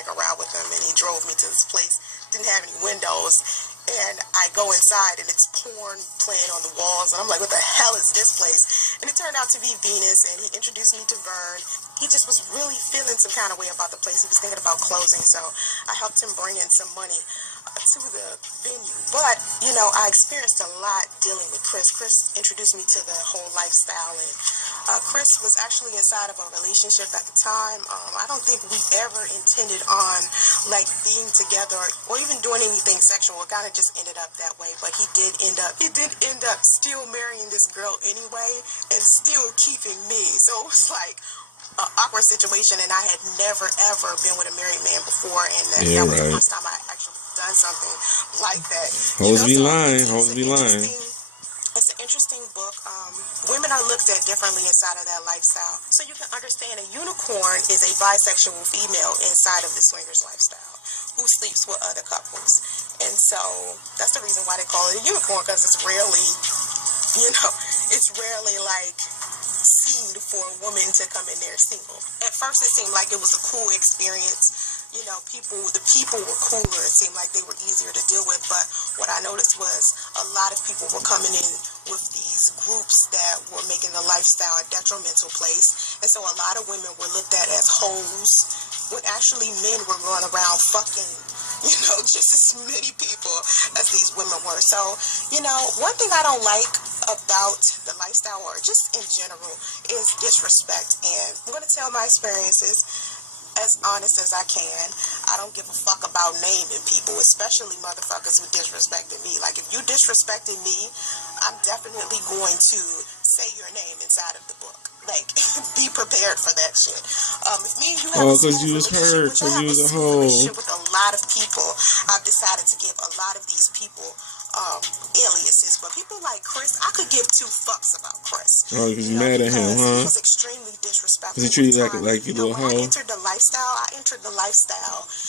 take a ride with him, and he drove me to this place. Didn't have any windows, and I go inside, and it's porn playing on the walls, and I'm like, what the hell is this place? And it turned out to be Venus, and he introduced me to Vern. He just was really feeling some kind of way about the place. He was thinking about closing, so I helped him bring in some money to the venue. But, you know, I experienced a lot dealing with Chris. Chris introduced me to the whole lifestyle, and Chris was actually inside of a relationship at the time. I don't think we ever intended on, like, being together or even doing anything sexual. It kind of just ended up that way, but he did end up still marrying this girl anyway and still keeping me. So it was like an awkward situation, and I had never, ever been with a married man before, and that was the first time I actually done something like that. Hoes be lying. It's an interesting book. Women are looked at differently inside of that lifestyle. So you can understand a unicorn is a bisexual female inside of the swingers lifestyle who sleeps with other couples. And so that's the reason why they call it a unicorn, because it's rarely, it's rarely like seen for a woman to come in there single. At first it seemed like it was a cool experience. You know, the people were cooler. It seemed like they were easier to deal with. But what I noticed was a lot of people were coming in with these groups that were making the lifestyle a detrimental place. And so a lot of women were looked at as hoes, when actually men were going around fucking, just as many people as these women were. So, one thing I don't like about the lifestyle, or just in general, is disrespect. And I'm going to tell my experiences as honest as I can. I don't give a fuck about naming people, especially motherfuckers who disrespected me. Like, if you disrespected me, I'm definitely going to say your name inside of the book. Like, be prepared for that shit. If me and you have because you was hurt, because you was a hoe. With a lot of people, I've decided to give a lot of these people aliases. But people like Chris, I could give two fucks about Chris. Oh, because you mad at him, huh? He was extremely disrespectful. Because he treated you like you little hoe. When I entered the lifestyle.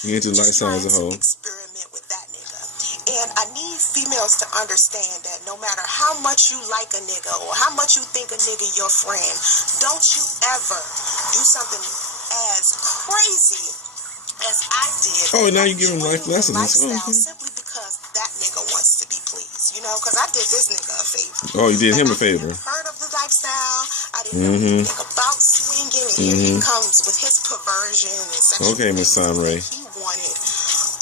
You entered the lifestyle as a hoe. Experiment with that nigga. And I need females to understand that no matter how much you like a nigga or how much you think a nigga your friend, don't you ever do something as crazy as I did. Oh, now you give him life lessons. Simply because that nigga wants to be pleased, because I did this nigga a favor. Oh, you did him a favor. I heard of the lifestyle. I didn't know anything about swinging, and here he comes with his perversion and sexual. Okay, Miss Sunray. He wanted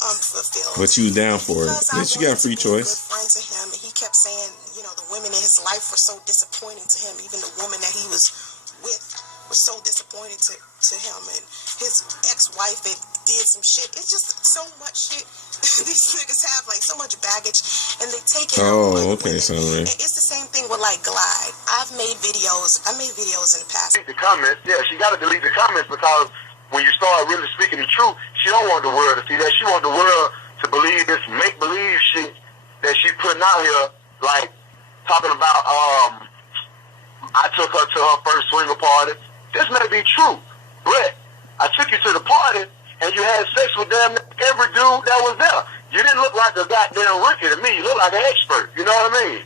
fulfilled. But you was down for it. Yes, you got a free choice. Good friend to him, and he kept saying, the women in his life were so disappointing to him. Even the woman that he was with was so disappointed to him, and his ex-wife that did some shit. It's just so much shit. These niggas have like so much baggage, and they take it. Oh, okay, Sunray. It's the same thing with like Glide. I made videos in the past. The comments, she got to delete the comments, because when you start really speaking the truth, she don't want the world to see that. She want the world to believe this make-believe shit that she putting out here, like talking about, I took her to her first swinger party. This may be true, but I took you to the party and you had sex with damn every dude that was there. You didn't look like a goddamn rookie to me. You look like an expert. You know what I mean?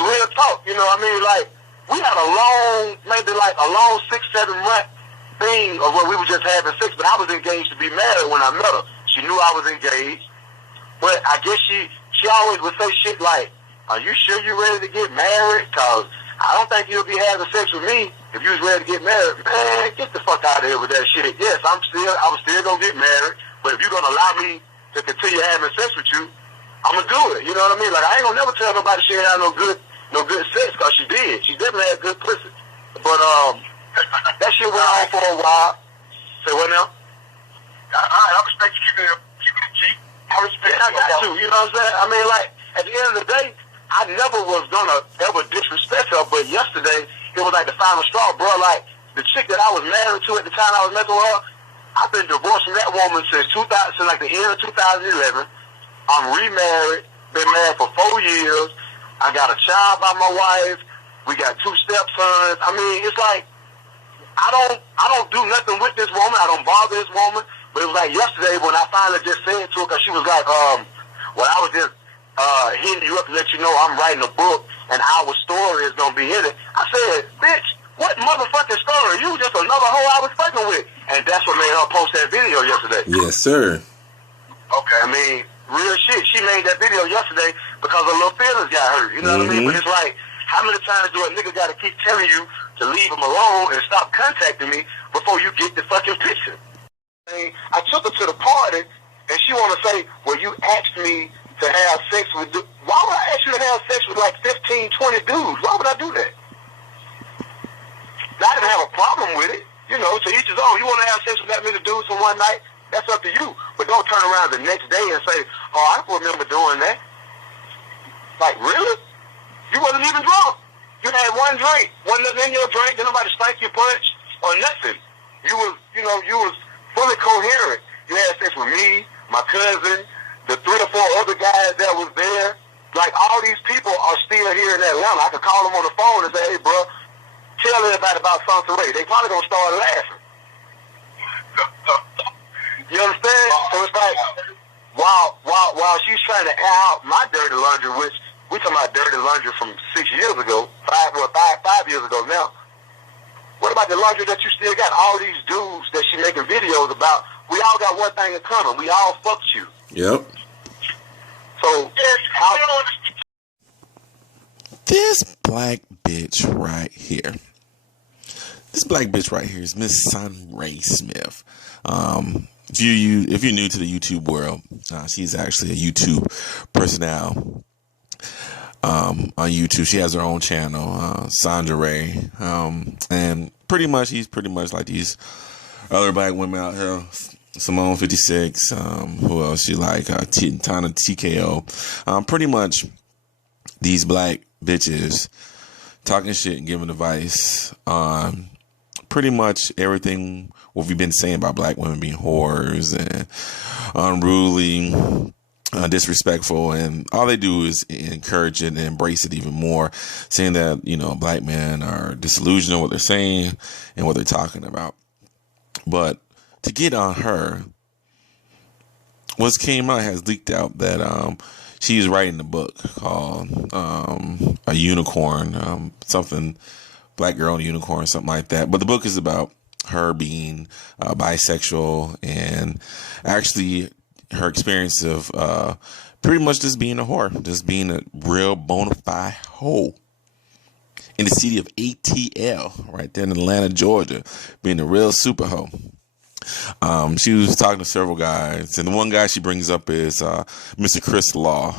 Real talk. Like, we had a long 6-7 month thing of where we were just having sex, but I was engaged to be married when I met her. She knew I was engaged, but I guess she always would say shit like, "Are you sure you're ready to get married? Cause I don't think you'll be having sex with me if you was ready to get married." Man, get the fuck out of here with that shit. Yes, I was still gonna get married, but if you're gonna allow me to continue having sex with you, I'm gonna do it. You know what I mean? Like, I ain't gonna never tell nobody she ain't have no good sex, cause she did. She definitely had good pussy. But that shit went on for a while. Say what now? I respect you keeping it G. I respect. I got to. You know what I'm saying? Like, at the end of the day, I never was gonna ever disrespect her, but yesterday it was like the final straw, bro. Like, the chick that I was married to at the time I was messing with her, I've been divorced from that woman since the end of 2011. I'm remarried, been married for 4 years. I got a child by my wife. We got 2 stepsons. It's like, I don't do nothing with this woman. I don't bother this woman. But it was like yesterday when I finally just said to her, because she was like, well, I was just hitting you up to let you know I'm writing a book and our story is going to be in it. I said, bitch, what motherfucking story? You just another hoe I was fucking with. And that's what made her post that video yesterday. Yes, sir. Okay. I mean, real shit. She made that video yesterday because her little feelings got hurt. You know what I mean? But it's like, how many times do a nigga got to keep telling you to leave him alone and stop contacting me before you get the fucking picture? I mean, I took her to the party, and she want to say, well, you asked me to have sex with... Why would I ask you to have sex with like 15, 20 dudes? Why would I do that? I didn't have a problem with it. You know, to each his own. You want to have sex with that many dudes in one night? That's up to you. But don't turn around the next day and say, oh, I don't remember doing that. Like, really? You wasn't even drunk. You had one drink. Wasn't nothing in your drink. Didn't nobody spank your punch or nothing. You was fully coherent. You had sex with me, my cousin, the 3 or 4 other guys that was there. Like, all these people are still here in Atlanta. I could call them on the phone and say, hey, bro, tell everybody about Santeray. They probably gonna start laughing. You understand? So it's like, while she's trying to air out my dirty laundry, which we talking about dirty laundry from 6 years ago, 5 years ago now. What about the laundry that you still got? All these dudes that she making videos about, we all got one thing in common. We all fucked you. Yep. So, this black bitch right here. This black bitch right here is Miss Santeray Smith. If you're new to the YouTube world, she's actually a YouTube personnel. On YouTube, she has her own channel, Santeray, and she's pretty much like these other black women out here. Simone 56, who else she like? Tana TKO. Pretty much these black bitches talking shit and giving advice on pretty much everything what we've been saying about black women being whores and unruly, disrespectful, and all they do is encourage it and embrace it even more, saying that, black men are disillusioned with what they're saying and what they're talking about. But to get on her, what's came out has leaked out that she's writing a book called A Unicorn, something, Black Girl and Unicorn, something like that. But the book is about her being bisexual and actually her experience of pretty much just being a whore, just being a real bona fide hoe in the city of ATL, right there in Atlanta, Georgia, being a real super hoe. She was talking to several guys, and the one guy she brings up is Mr. Chris Law.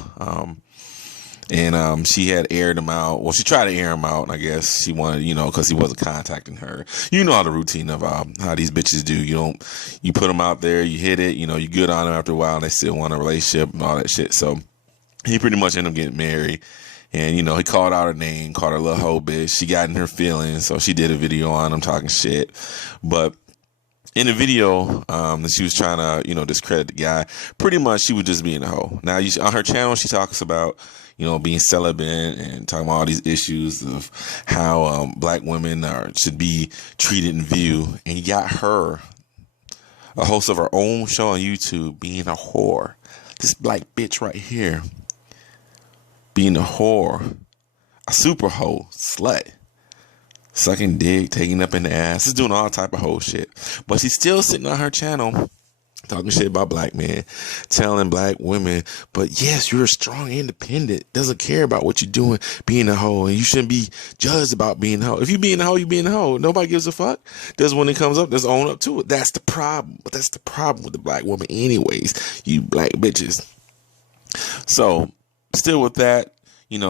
And she had aired him out. Well, she tried to air him out, and I guess she wanted, because he wasn't contacting her. You know how the routine of how these bitches do. You put them out there, you hit it, you good on them after a while, and they still want a relationship and all that shit. So he pretty much ended up getting married. And, he called out her name, called her little hoe bitch. She got in her feelings, so she did a video on him talking shit. But in the video, that she was trying to, discredit the guy, pretty much she was just being a hoe. Now, on her channel, she talks about, being celibate and talking about all these issues of how black women should be treated and viewed. And you got her, a host of her own show on YouTube, being a whore. This black bitch right here, being a whore, a super hoe, slut. Sucking dick, taking up in the ass. She's doing all type of whole shit. But she's still sitting on her channel talking shit about black men, telling black women, but yes, you're a strong, independent, doesn't care about what you're doing, being a hoe, and you shouldn't be judged about being a hoe. If you being a hoe, you being a hoe. Nobody gives a fuck. Just when it comes up, just own up to it. That's the problem. But that's the problem with the black woman anyways, you black bitches. So, still with that,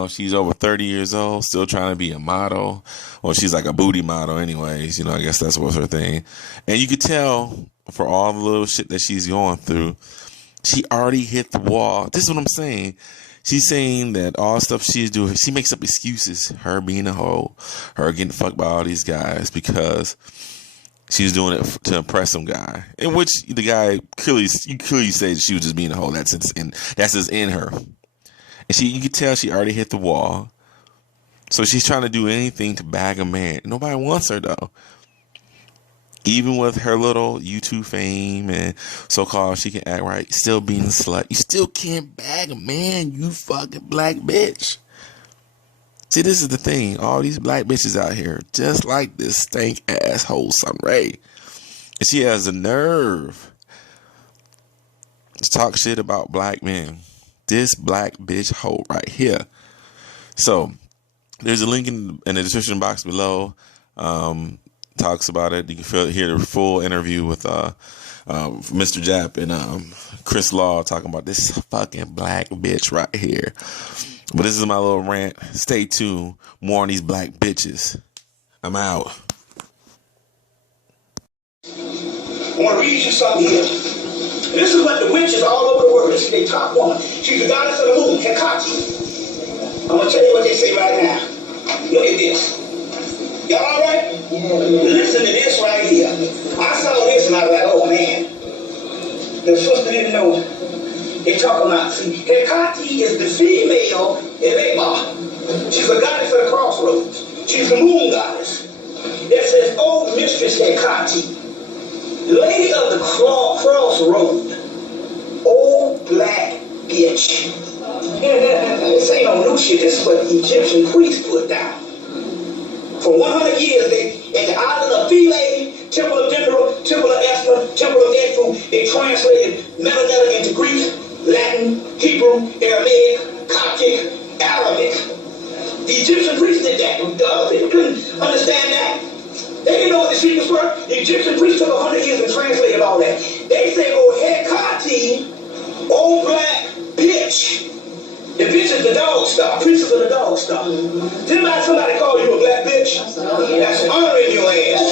she's over 30 years old, still trying to be a model. Well, she's like a booty model anyways. I guess that's what's her thing. And you could tell for all the little shit that she's going through, she already hit the wall. This is what I'm saying. She's saying that all stuff she's doing, she makes up excuses. Her being a hoe, her getting fucked by all these guys because she's doing it to impress some guy. In which the guy clearly says she was just being a hoe. That's just in her. And you can tell she already hit the wall. So she's trying to do anything to bag a man. Nobody wants her, though. Even with her little YouTube fame and so-called she can act right, still being a slut, you still can't bag a man, you fucking black bitch. See, this is the thing. All these black bitches out here, just like this stank asshole Santeray. And she has the nerve to talk shit about black men. This black bitch hoe right here. So there's a link in the description box below. Talks about it. You can hear the full interview with Mr. Jap and Chris Law talking about this fucking black bitch right here. But this is my little rant. Stay tuned. More on these black bitches. I'm out. I want to read you something here. This is what the witches all over the world, this is their top woman. She's the goddess of the moon, Hecate. I'm going to tell you what they say right now. Look at this. Y'all all right? Listen to this right here. I saw this and I was like, oh man. The sister didn't know. They talk about, see, Hecate is the female Eleba. She's the goddess of the crossroads. She's the moon goddess. It says, oh, Mistress Hecate, lady of the crossroad, old black bitch. This ain't no new shit. This is what the Egyptian priests put down. For 100 years, they, at the island of Philae, Temple of Dendera, Temple of Esna, Temple of Edfu, they translated Metanella into Greek, Latin, Hebrew, Aramaic, Coptic, Arabic. The Egyptian priests did that. The other people couldn't understand that. They didn't know what the secrets were. The Egyptian priests took 100 years and translated all that. They say, oh, Hecate, old black bitch. The bitch is the dog star. Princess of the dog star. Somebody call you a black bitch? That's honoring your ass.